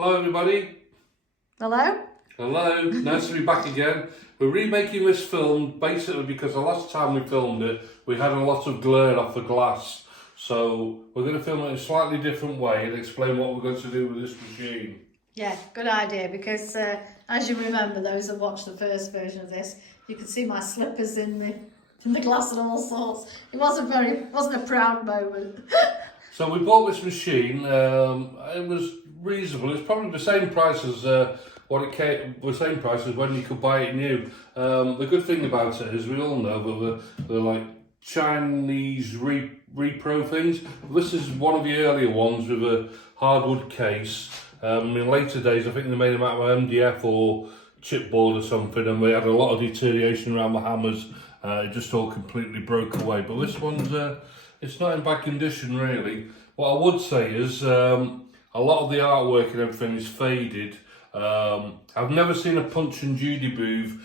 Hello everybody. Hello? Hello, nice to be back again. We're remaking this film basically because the last time we filmed it, we had a lot of glare off the glass. So we're going to film it in a slightly different way and explain what we're going to do with this machine. Yeah, good idea, because as you remember, those that watched the first version of this, you could see my slippers in the glass and all sorts. It wasn't a proud moment. So we bought this machine. It was reasonable. It's probably the same price as when you could buy it new. The good thing about it is we all know that they're like Chinese repro things. This is one of the earlier ones with a hardwood case. In later days, I think they made them out of MDF or chipboard or something, and we had a lot of deterioration around the hammers. It just all completely broke away. But this one's it's not in bad condition really. What I would say is a lot of the artwork and everything is faded. I've never seen a Punch and Judy booth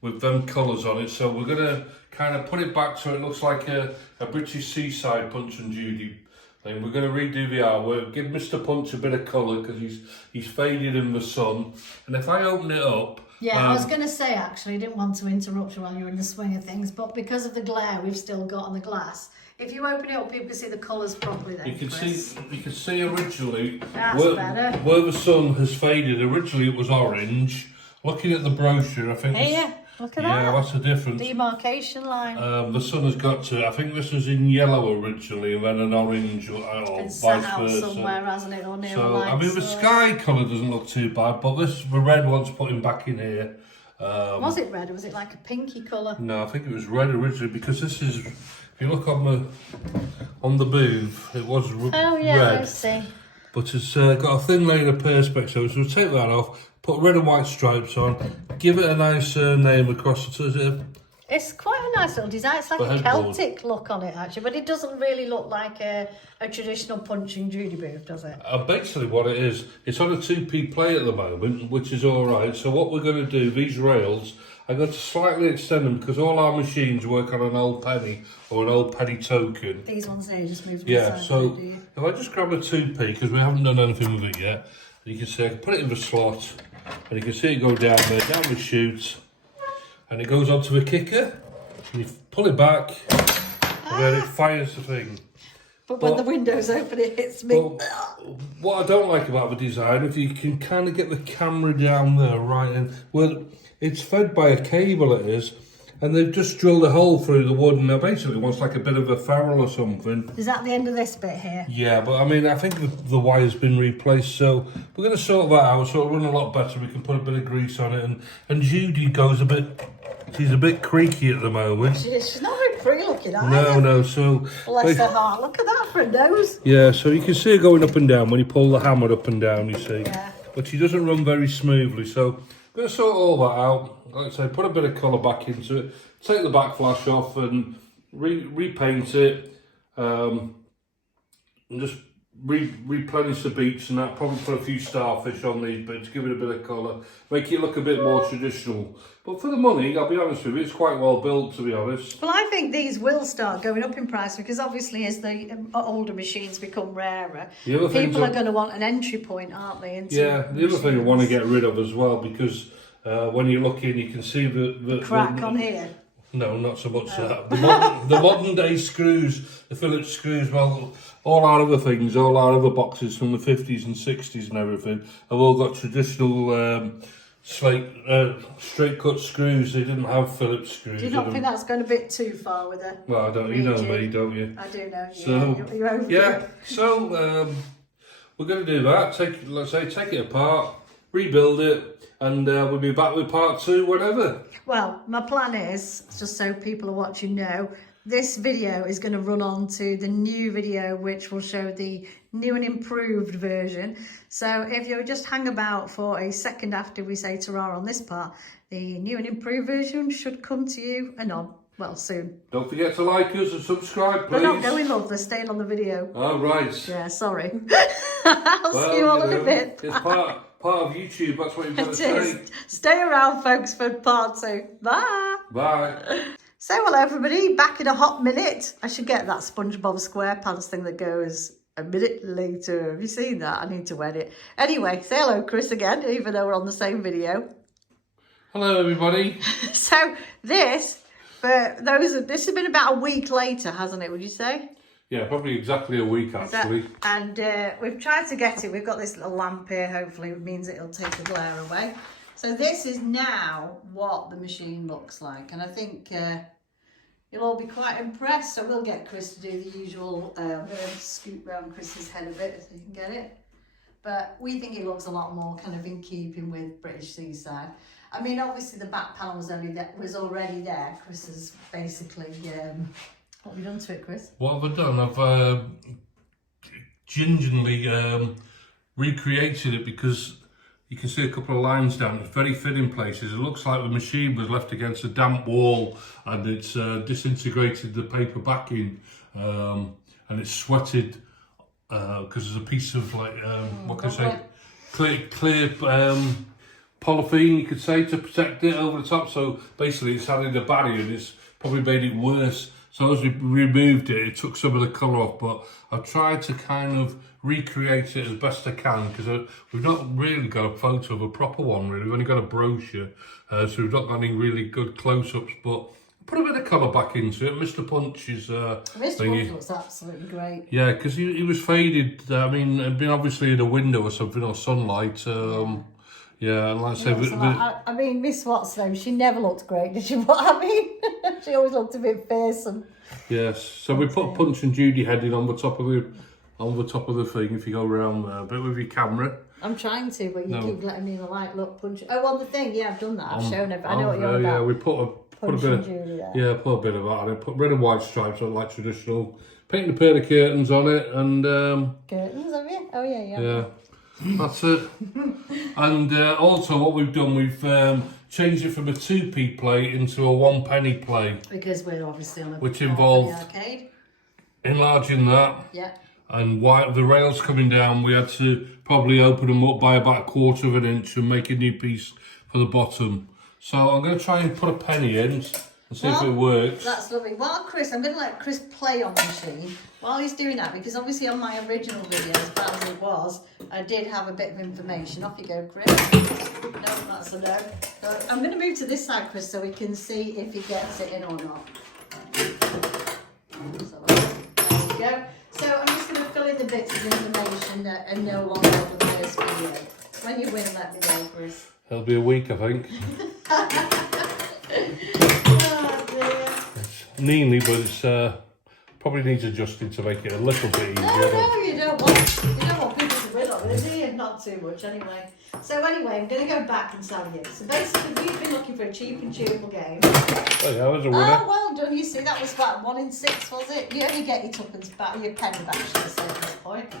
with them colours on it, so we're going to kind of put it back so it looks like a British seaside Punch and Judy thing. We're going to redo the artwork, give Mr Punch a bit of colour because he's faded in the sun. And if I open it up... Yeah, I was going to say, actually, I didn't want to interrupt you while you were in the swing of things, but because of the glare we've still got on the glass, if you open it up, you can see the colours properly then, You can see originally where the sun has faded. Originally it was orange. Looking at the brochure, I think... Here, look at that. Yeah, that's the difference. Demarcation line. The sun has got to... I think this was in yellow originally and then an orange or It's vice sat out versa. somewhere, hasn't it, or near a So, light I mean, the sky colour doesn't look too bad, but the red one's putting back in here. Was it red or was it like a pinky colour? No, I think it was red originally because this is... If you look on the booth, it was red. Oh yeah, I see. But it's got a thin layer of perspex, so we'll take that off, put red and white stripes on, give it a nice name across it. It's quite a nice little design. It's like a Celtic look on it, actually, but it doesn't really look like a traditional Punch and Judy booth, does it? Basically what it is, it's on a 2p play at the moment, which is all right. So what we're going to do, these rails, I'm going to slightly extend them because all our machines work on an old penny or an old penny token. These ones here just move. Yeah, so if I just grab a 2p, because we haven't done anything with it yet, you can see I can put it in the slot, and you can see it go down there, down the chute, and it goes onto the kicker, and you pull it back, and then it fires the thing. But when the window's open, it hits me. What I don't like about the design is you can kind of get the camera down there, right, and well, it's fed by a cable, it is, and they've just drilled a hole through the wood, and basically wants like a bit of a ferrule or something. Is that the end of this bit here? Yeah, but I mean, I think the wire's been replaced, so we're going to sort that out, so it'll run a lot better. We can put a bit of grease on it, and Judy goes she's a bit creaky at the moment. She's not very free looking, either. No, so... Bless her heart, look at that for a nose. Yeah, so you can see her going up and down when you pull the hammer up and down, you see. Yeah. But she doesn't run very smoothly, so I'm going to sort all that out. Like I say, put a bit of colour back into it, take the back flash off and repaint it, and just replenish the beaks and that, probably put a few starfish on these bits, give it a bit of colour, make it look a bit more traditional. But for the money, I'll be honest with you, it's quite well built, to be honest. Well, I think these will start going up in price because obviously as the older machines become rarer, people are going to want an entry point, aren't they? Yeah, the other thing I want to get rid of as well, because when you look in, you can see the crack on here. No, not so much that. The modern day screws, the Phillips screws, well, all our other things, all our other boxes from the 50s and 60s and everything, have all got traditional straight cut screws. They didn't have Phillips screws. Do you not think that's going a bit too far with it? Well, I don't. You know me, don't you? I do know you. So, you're over it. So we're going to do that. Let's take it apart, rebuild it, and we'll be back with part 2 whenever. Well, my plan is, just so people are watching know, this video is going to run on to the new video, which will show the new and improved version. So if you just hang about for a second after we say ta-ra on this part, the new and improved version should come to you soon. Don't forget to like us and subscribe, please. They're not going, love. They're staying on the video. Oh, right. Yeah, sorry. I'll see you all in a bit. It's part of YouTube, that's what you've got to say. Stay around, folks, for part 2. Bye. Bye. So, hello, everybody. Back in a hot minute. I should get that SpongeBob SquarePants thing that goes a minute later. Have you seen that? I need to edit. Anyway, say hello, Chris, again, even though we're on the same video. Hello, everybody. So this has been about a week later, hasn't it? Would you say? Yeah, probably exactly a week actually. And we've tried to get it. We've got this little lamp here. Hopefully, it means it'll take the glare away. So this is now what the machine looks like, and I think you'll all be quite impressed. So we'll get Chris to do the usual. I'm going to scoot round Chris's head a bit so you can get it. But we think it looks a lot more kind of in keeping with British Seaside. I mean, obviously the back panel was already there. Chris has basically, what have you done to it, Chris? What have I done? I've gingerly recreated it because you can see a couple of lines down. It's very thin in places. It looks like the machine was left against a damp wall and it's disintegrated the paper backing and it's sweated because there's a piece of like, what can I say, clear polythene, you could say, to protect it over the top. So basically it's added a barrier and it's probably made it worse. So as we removed it, it took some of the colour off, but I've tried to kind of recreate it as best I can because we've not really got a photo of a proper one really. We've only got a brochure, so we've not got any really good close-ups, but put a bit of colour back into it. Mr. Punch is Mr. Punch looks absolutely great. Yeah, because he was faded. I mean, it'd been obviously in a window or something or sunlight. Yeah, and like I say, I mean, Miss What's name? She never looked great, did she? What I mean, she always looked a bit fearsome. Yes, so we put Punch and Judy heading on the top of the thing. If you go around there, a bit with your camera. I'm trying to, but you keep letting me the light. Look, Punch. Oh, on the thing. Yeah, I've done that. I've shown it. I know what you're on about. Yeah, we put a Punch bit and of Judy there. Yeah, put a bit of that on it. Put red and white stripes on like traditional. Painted a pair of curtains on it and. Curtains, have you? Oh yeah. Yeah. That's it. And also what we've done, we've changed it from a 2p play into a 1p play. Because we're obviously on a which involved arcade. Enlarging that. Yeah. And while the rails coming down, we had to probably open them up by about 1/4 of an inch and make a new piece for the bottom. So I'm going to try and put a penny in and see if it works. That's lovely. While Chris, I'm going to let Chris play on the machine while he's doing that, because obviously on my original video, as bad as it was, I did have a bit of information. Off you go, Chris. No, that's a no. So I'm going to move to this side, Chris, so we can see if he gets it in or not. So, there we go. So I'm just going to fill in the bits of information that are no longer on the first video. When you win, let me know, Chris. It'll be a week, I think. Neatly, but it's probably needs adjusting to make it a little bit easier. No, you don't want people to win on it, do you? Not too much, anyway. So anyway, I'm going to go back and tell you. So basically, we've been looking for a cheap and tunable game. Oh yeah, I was a winner. Oh, well done. You see, that was about 1 in 6, was it? You only get your tuppence back, your penny back, should I say, at this point.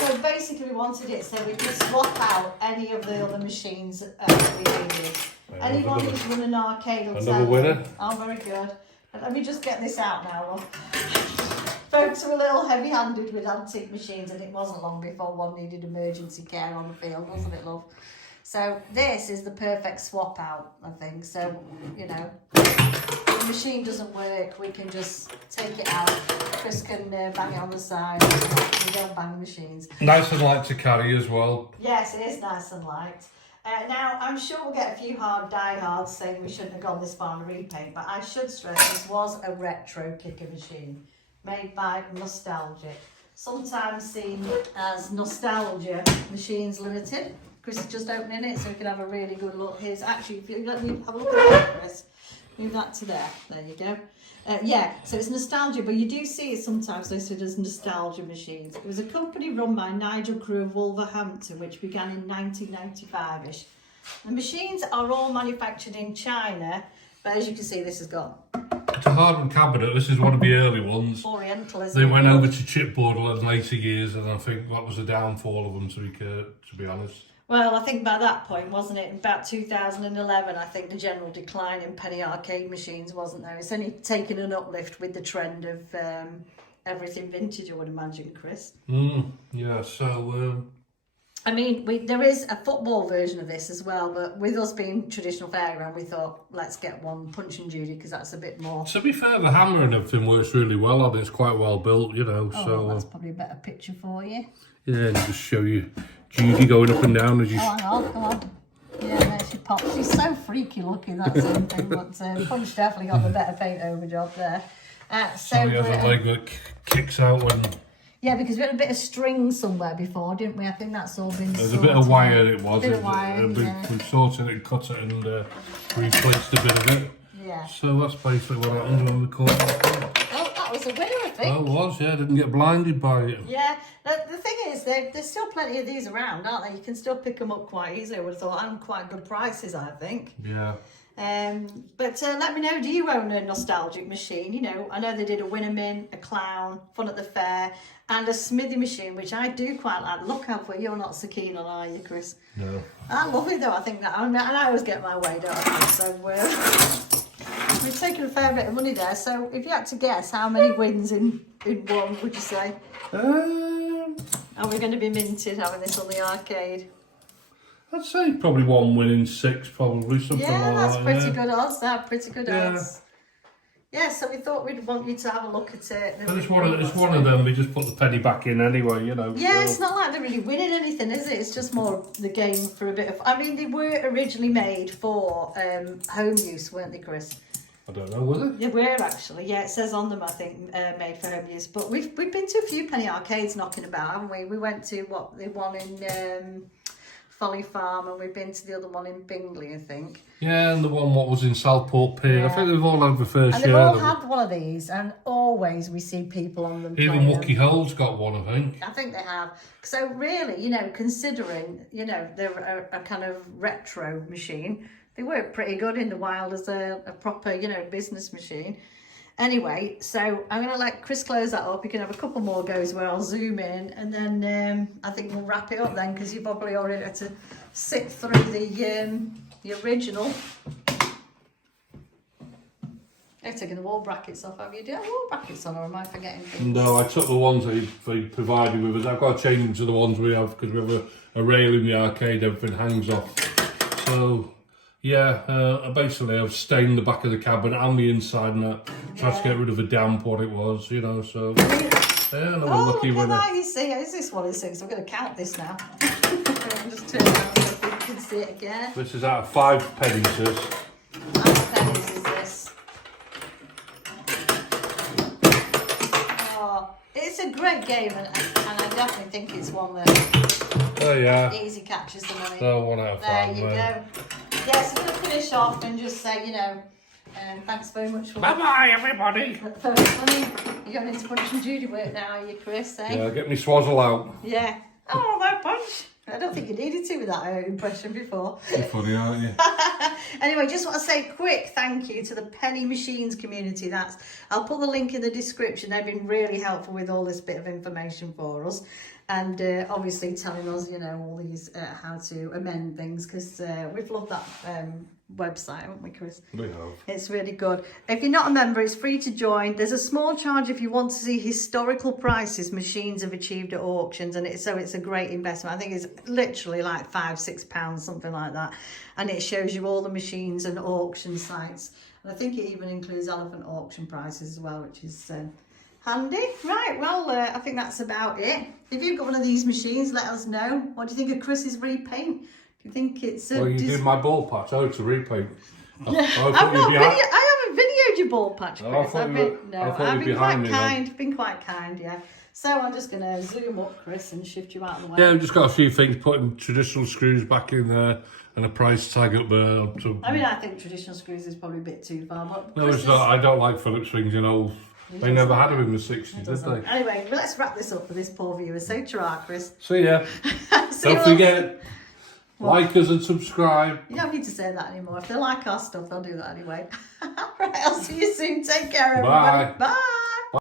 So basically, we wanted it so we could swap out any of the other machines that we needed. Anyone who's run an arcade will tell you. Winner. Oh, very good. Let me just get this out now, love. Folks are a little heavy-handed with antique machines, and it wasn't long before one needed emergency care on the field, wasn't it, love? So this is the perfect swap out, I think. So, you know, if the machine doesn't work, we can just take it out. Chris can bang it on the side. We don't bang machines. Nice and light to carry as well. Yes, it is nice and light. Now, I'm sure we'll get a few diehards saying we shouldn't have gone this far in repaint, but I should stress this was a retro kicker machine made by Nostalgic, sometimes seen as Nostalgia Machines Limited. Chris is just opening it so we can have a really good look. Here's actually, if you let me have a look at that, Chris. Move that to there. There you go. Yeah, so it's Nostalgia, but you do see it sometimes listed as Nostalgia Machines. It was a company run by Nigel Crew of Wolverhampton, which began in 1995-ish. The machines are all manufactured in China, but as you can see, this has got... It's a hardwood cabinet. This is one of the early ones. Oriental, isn't it? They went over to chipboard in later years, and I think that was the downfall of them, to be honest. Well, I think by that point, wasn't it? About 2011, I think the general decline in penny arcade machines, wasn't there? It's only taken an uplift with the trend of everything vintage, I would imagine, Chris. Yeah, so I mean, there is a football version of this as well, but with us being traditional fairground, we thought, let's get one Punch and Judy, because that's a bit more... To be fair, the hammer and everything works really well on it. It's quite well built, you know. Oh, so well, that's probably a better picture for you. yeah, and just show you Judy going up and down as you... Oh, hang on, come on. Yeah, there she pops. She's so freaky looking, that's something, but Punch definitely got the better paint over job there. So he has a leg that kicks out when... Yeah, because we had a bit of string somewhere before, didn't we? I think that's all been There's a bit of wire it was. A bit of wire, yeah. We've sorted it, cut it and replaced a bit of it. Yeah. So that's basically what happened when we caught it. Oh, that was a winner, I think. Oh, it was, yeah. Didn't get blinded by it. Yeah. The thing is, there's still plenty of these around, aren't there? You can still pick them up quite easily, I would have thought, and quite good prices, I think. Yeah. But let me know, do you own a nostalgic machine? You know, I know they did a Winnermin, a clown, Fun at the Fair, and a smithy machine, which I do quite like. Look how far you're not so keen on, are you, Chris? No. I love it though. I think that, and I always get my way, don't I? So we've taken a fair bit of money there. So if you had to guess, how many wins in one would you say? Are we going to be minted having this on the arcade? I'd say probably 1 win in 6, probably something like that. Yeah, that's pretty yeah. good odds. That pretty good Yeah. odds. Yeah, so we thought we'd want you to have a look at it. And it's one of them. We just put the penny back in anyway, you know. Yeah, so. it's not like they're really winning anything, is it? It's just more the game for a bit of... I mean, they were originally made for home use, weren't they, Chris? I don't know, was it? They were actually, yeah. It says on them, I think, made for home use. But we've been to a few penny arcades knocking about, haven't we? We went to the one in Folly Farm, and we've been to the other one in Bingley, I think. Yeah, and the one what was in Southport Pier. Yeah. I think they've all had the first and year. And they've all had one of these, and always we see people on them. Even Wookie Hole's got one, I think. I think they have. So really, you know, considering, you know, they're a kind of retro machine, they work pretty good in the wild as a proper, you know, business machine. Anyway, so I'm going to let Chris close that up. You can have a couple more goes where I'll zoom in, and then I think we'll wrap it up then, because you've probably already had to sit through the original. You've taken the wall brackets off, have you? Do you have wall brackets on, or am I forgetting things? No, I took the ones they provided with us. I've got to change them to the ones we have, because we have a rail in the arcade, everything hangs off. So... yeah, basically I've stained the back of the cabinet and the inside and that. Tried to get rid of the damp, what it was, you know, so... yeah, another lucky look at winner. that, you see, is this one in 6? I'm going to count this now. Just turn around so you can see it again. This is out of 5 pennies, sis. 5 pennies is this. Oh, it's a great game, and I definitely think it's one that Oh yeah. easy catches the money. So 1 out of 5. There you go. Yeah, so I'm going to finish off and just say, you know, thanks very much for... Bye-bye, everybody. For money. You're going into Punch and Judy work now, are you, Chris? Eh? Yeah, get me swazzle out. Yeah. Oh, that Punch. I don't think you needed to with that impression before. You're funny, aren't you? Anyway, just want to say a quick thank you to the Penny Machines community. I'll put the link in the description. They've been really helpful with all this bit of information for us. And obviously telling us, you know, all these, how to amend things, because we've loved that website, haven't we, Chris? We have. It's really good. If you're not a member, it's free to join. There's a small charge if you want to see historical prices machines have achieved at auctions, and it's a great investment. I think it's literally like £5-6, something like that, and it shows you all the machines and auction sites. And I think it even includes elephant auction prices as well, which is handy. Right, well, I think that's about it. If you've got one of these machines, let us know. What do you think of Chris's repaint? Do you think it's... well, you did my ball patch. Oh, it's a repaint. Yeah, I haven't videoed your ball patch, Chris. I've been quite kind, yeah. So I'm just going to zoom up, Chris, and shift you out of the way. Yeah, I've just got a few things, putting traditional screws back in there and a price tag up there. I mean, I think traditional screws is probably a bit too far, but... No, it's not. I don't like Phillips rings, you know. They never had them in the 60s, did they? Anyway, well, let's wrap this up for this poor viewer. So, ta-ra, Chris. See ya. Don't forget, like us and subscribe. You don't need to say that anymore. If they like our stuff, they'll do that anyway. Right, I'll see you soon. Take care, everybody. Bye. Bye.